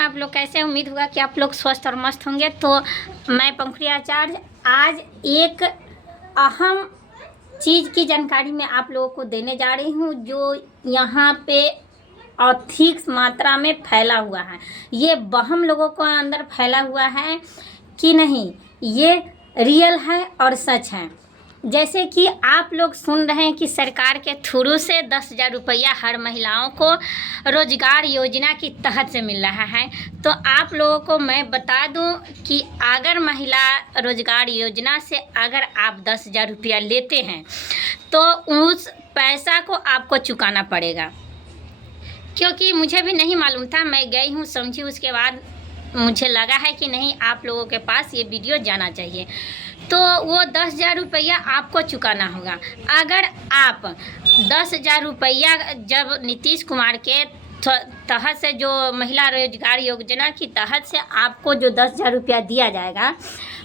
आप लोग कैसे? उम्मीद होगा कि आप लोग स्वस्थ और मस्त होंगे। तो मैं पंखुड़ी आचार्य आज एक अहम चीज़ की जानकारी मैं आप लोगों को देने जा रही हूँ जो यहाँ पे अधिक मात्रा में फैला हुआ है। ये वहम लोगों को अंदर फैला हुआ है कि नहीं, ये रियल है और सच है। जैसे कि आप लोग सुन रहे हैं कि सरकार के थ्रू से 10,000 रुपया हर महिलाओं को रोजगार योजना की तहत से मिल रहा है। तो आप लोगों को मैं बता दूं कि अगर महिला रोजगार योजना से अगर आप 10,000 रुपया लेते हैं तो उस पैसा को आपको चुकाना पड़ेगा। क्योंकि मुझे भी नहीं मालूम था, मैं गई हूँ, समझी, उसके बाद मुझे लगा है कि नहीं, आप लोगों के पास ये वीडियो जाना चाहिए। तो वो 10,000 रुपया आपको चुकाना होगा। अगर आप 10,000 रुपया जब नीतीश कुमार के तहत से जो महिला रोजगार योजना की तहत से आपको जो 10,000 रुपया दिया जाएगा,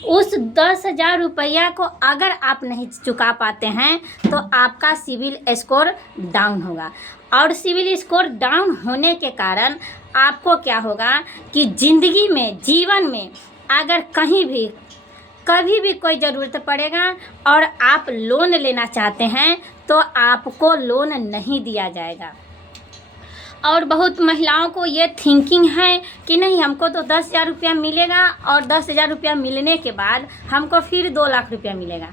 उस 10,000 रुपया को अगर आप नहीं चुका पाते हैं तो आपका सिविल स्कोर डाउन होगा। और सिविल स्कोर डाउन होने के कारण आपको क्या होगा कि ज़िंदगी में, जीवन में अगर कभी भी कोई ज़रूरत पड़ेगा और आप लोन लेना चाहते हैं तो आपको लोन नहीं दिया जाएगा। और बहुत महिलाओं को ये थिंकिंग है कि नहीं, हमको तो 10,000 रुपया मिलेगा और 10,000 रुपया मिलने के बाद हमको फिर 2 लाख रुपया मिलेगा।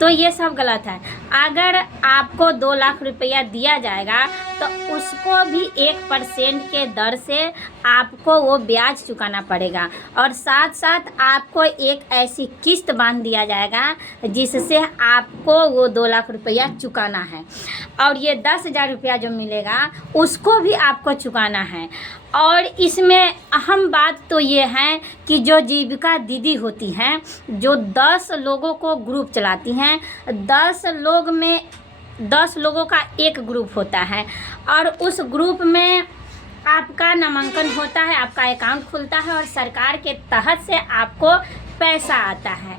तो ये सब गलत है। अगर आपको 2 लाख रुपया दिया जाएगा तो उसको भी 1% के दर से आपको वो ब्याज चुकाना पड़ेगा और साथ साथ आपको एक ऐसी किस्त बांध दिया जाएगा जिससे आपको वो 2 लाख रुपया चुकाना है। और ये 10,000 रुपया जो मिलेगा उसको भी आपको चुकाना है। और इसमें अहम बात तो ये है कि जो जीविका दीदी होती हैं, जो 10 लोगों को ग्रुप चलाती हैं, 10 लोग में 10 लोगों का एक ग्रुप होता है और उस ग्रुप में आपका नामांकन होता है, आपका अकाउंट खुलता है और सरकार के तहत से आपको पैसा आता है।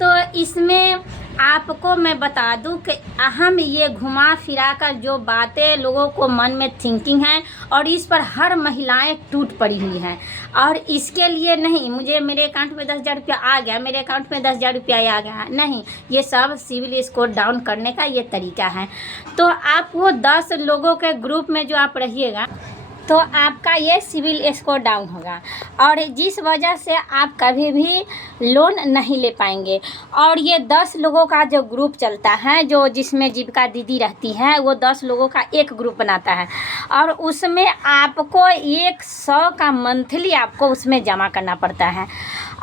तो इसमें आपको मैं बता दूं कि अहम ये घुमा फिरा कर जो बातें लोगों को मन में थिंकिंग है और इस पर हर महिलाएं टूट पड़ी हुई हैं। और इसके लिए नहीं, मेरे अकाउंट में 10,000 रुपया आ गया, मेरे अकाउंट में 10,000 रुपया आ गया, नहीं, ये सब सिविल स्कोर डाउन करने का ये तरीका है। तो आप वो 10 लोगों के ग्रुप में जो आप रहिएगा तो आपका ये सिविल स्कोर डाउन होगा और जिस वजह से आप कभी भी लोन नहीं ले पाएंगे। और ये 10 लोगों का जो ग्रुप चलता है, जो जिसमें जीविका दीदी रहती हैं, वो 10 लोगों का एक ग्रुप बनाता है और उसमें आपको 100 का मंथली आपको उसमें जमा करना पड़ता है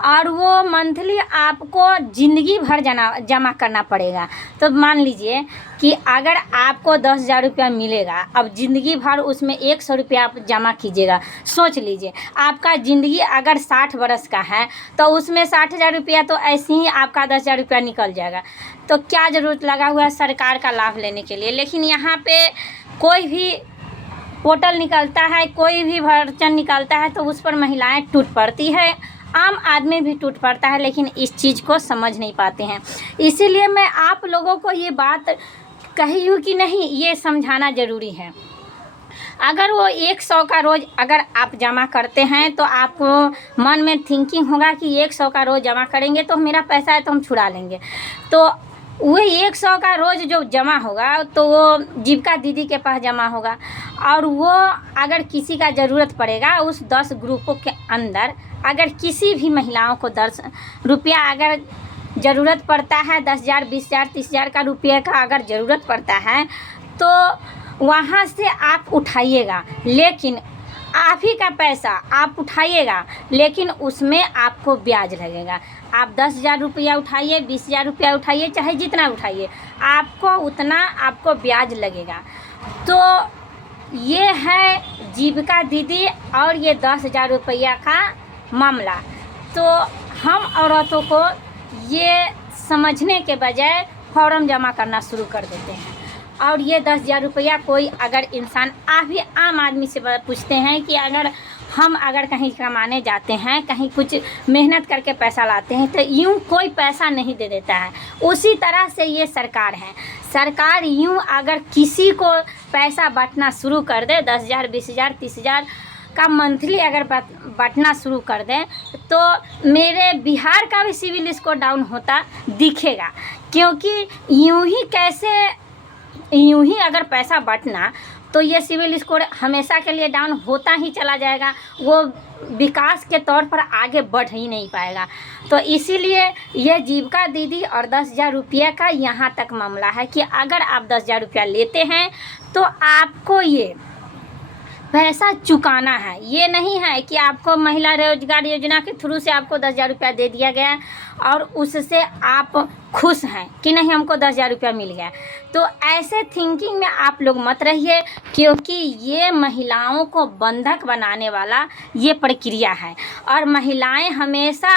और वो मंथली आपको ज़िंदगी भर जमा करना पड़ेगा। तो मान लीजिए कि अगर आपको 10,000 रुपया मिलेगा, अब ज़िंदगी भर उसमें 100 रुपया आप जमा कीजिएगा। सोच लीजिए आपका ज़िंदगी अगर 60 बरस का है तो उसमें 60,000 रुपया तो ऐसे ही आपका 10,000 रुपया निकल जाएगा। तो क्या ज़रूरत लगा हुआ है सरकार का लाभ लेने के लिए? लेकिन यहाँ पे कोई भी पोर्टल निकलता है, कोई भी वर्चन निकलता है तो उस पर महिलाएं टूट पड़ती है, आम आदमी भी टूट पड़ता है, लेकिन इस चीज़ को समझ नहीं पाते हैं। इसीलिए मैं आप लोगों को ये बात कही हूँ कि नहीं, ये समझाना ज़रूरी है। अगर वो 100 का रोज़ अगर आप जमा करते हैं तो आपको मन में थिंकिंग होगा कि 100 का रोज़ जमा करेंगे तो मेरा पैसा है तो हम छुड़ा लेंगे। तो वो 100 का रोज़ जो जमा होगा तो वो जीविका दीदी के पास जमा होगा और वो अगर किसी का ज़रूरत पड़ेगा उस 10 ग्रुपों के अंदर, अगर किसी भी महिलाओं को 10 रुपया अगर ज़रूरत पड़ता है, 10,000, 20,000, 30,000 का रुपये का अगर ज़रूरत पड़ता है तो वहाँ से आप उठाइएगा। लेकिन आप ही का पैसा आप उठाइएगा, लेकिन उसमें आपको ब्याज लगेगा। आप 10,000 रुपया उठाइए, 20,000 रुपया उठाइए, चाहे जितना उठाइए, आपको उतना आपको ब्याज लगेगा। तो ये है जीविका दीदी और ये 10,000 रुपया का मामला। तो हम औरतों को ये समझने के बजाय फॉर्म जमा करना शुरू कर देते हैं और ये 10,000 रुपया कोई अगर इंसान, आप भी आम आदमी से पूछते हैं कि अगर कहीं कमाने जाते हैं, कहीं कुछ मेहनत करके पैसा लाते हैं तो यूँ कोई पैसा नहीं दे देता है। उसी तरह से ये सरकार है, सरकार यूँ अगर किसी को पैसा बांटना शुरू कर दे, 10,000, 20,000, 30,000, का मंथली अगर बटना शुरू कर दें तो मेरे बिहार का भी सिविल स्कोर डाउन होता दिखेगा, क्योंकि यूं ही अगर पैसा बटना तो ये सिविल स्कोर हमेशा के लिए डाउन होता ही चला जाएगा, वो विकास के तौर पर आगे बढ़ ही नहीं पाएगा। तो इसीलिए ये जीविका दीदी और 10,000 रुपये का यहाँ तक मामला है कि अगर आप 10,000 रुपया लेते हैं तो आपको ये पैसा चुकाना है। ये नहीं है कि आपको महिला रोजगार योजना के थ्रू से आपको 10,000 रुपया दे दिया गया और उससे आप खुश हैं कि नहीं हमको 10,000 रुपया मिल गया। तो ऐसे थिंकिंग में आप लोग मत रहिए, क्योंकि ये महिलाओं को बंधक बनाने वाला ये प्रक्रिया है और महिलाएं हमेशा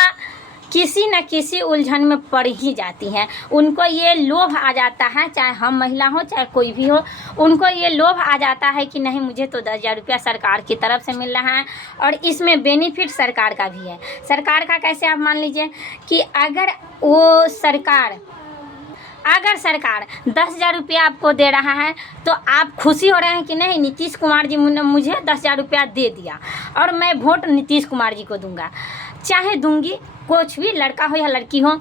किसी न किसी उलझन में पड़ ही जाती हैं। उनको ये लोभ आ जाता है, चाहे हम महिला हो चाहे कोई भी हो, उनको ये लोभ आ जाता है कि नहीं मुझे तो 10,000 रुपया सरकार की तरफ से मिल रहा है और इसमें बेनिफिट सरकार का भी है। सरकार का कैसे, आप मान लीजिए कि अगर सरकार 10,000 रुपया आपको दे रहा है तो आप खुशी हो रहे हैं कि नहीं नीतीश कुमार जी ने मुझे 10,000 रुपया दे दिया और मैं वोट नीतीश कुमार जी को दूंगा, चाहे दूंगी, कुछ भी लड़का हो या लड़की हो।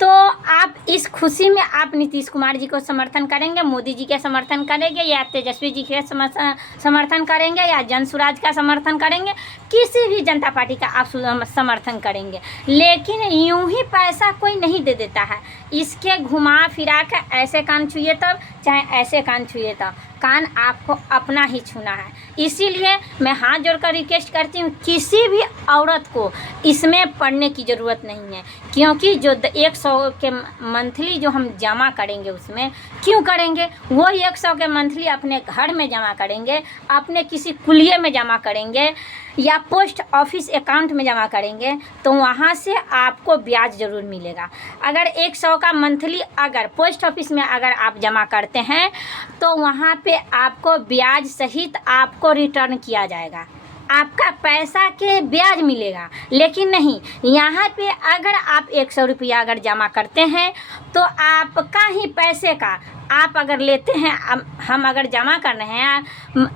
तो आप इस खुशी में आप नीतीश कुमार जी को समर्थन करेंगे, मोदी जी के समर्थन करेंगे या तेजस्वी जी के समर्थन करेंगे या जन स्वराज का समर्थन करेंगे, किसी भी जनता पार्टी का आप समर्थन करेंगे। लेकिन यूं ही पैसा कोई नहीं दे देता है, इसके घुमा फिरा कर ऐसे कान छुए तब चाहे ऐसे कान छुए तब, कान आपको अपना ही छूना है। इसीलिए मैं हाथ जोड़कर रिक्वेस्ट करती हूँ, किसी भी औरत को इसमें पढ़ने की ज़रूरत नहीं है, क्योंकि जो 100 के मंथली जो हम जमा करेंगे उसमें क्यों करेंगे, वो 100 के मंथली अपने घर में जमा करेंगे, अपने किसी कुलिये में जमा करेंगे या पोस्ट ऑफिस अकाउंट में जमा करेंगे तो वहाँ से आपको ब्याज ज़रूर मिलेगा। अगर 100 का मंथली अगर पोस्ट ऑफिस में अगर आप जमा करते हैं तो वहाँ पे आपको ब्याज सहित आपको रिटर्न किया जाएगा, आपका पैसा के ब्याज मिलेगा। लेकिन नहीं, यहाँ पे अगर आप 100 रुपया अगर जमा करते हैं तो आपका ही पैसे का आप अगर लेते हैं, हम अगर जमा कर रहे हैं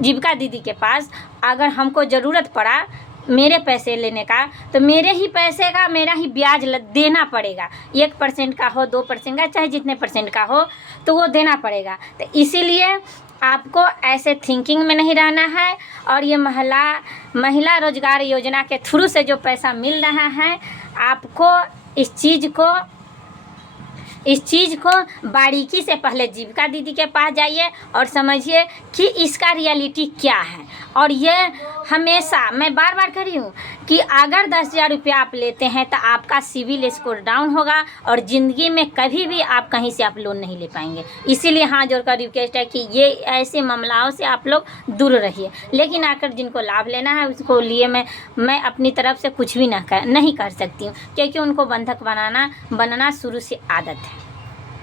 जीविका दीदी के पास, अगर हमको ज़रूरत पड़ा मेरे पैसे लेने का तो मेरे ही पैसे का मेरा ही ब्याज देना पड़ेगा, 1% का हो 2% का चाहे जितने % का हो तो वो देना पड़ेगा। तो इसीलिए आपको ऐसे थिंकिंग में नहीं रहना है और ये महिला रोजगार योजना के थ्रू से जो पैसा मिल रहा है, आपको इस चीज़ को बारीकी से पहले जीविका दीदी के पास जाइए और समझिए कि इसका रियलिटी क्या है। और ये हमेशा मैं बार बार कह रही हूँ कि अगर 10,000 रुपया आप लेते हैं तो आपका सिविल स्कोर डाउन होगा और ज़िंदगी में कभी भी आप कहीं से आप लोन नहीं ले पाएंगे। इसीलिए हाथ जोड़कर रिक्वेस्ट है कि ये ऐसे मामलों से आप लोग दूर रहिए। लेकिन आकर जिनको लाभ लेना है उसको लिए मैं अपनी तरफ से कुछ भी नहीं कर सकती हूँ, क्योंकि उनको बंधक बनना शुरू से आदत है।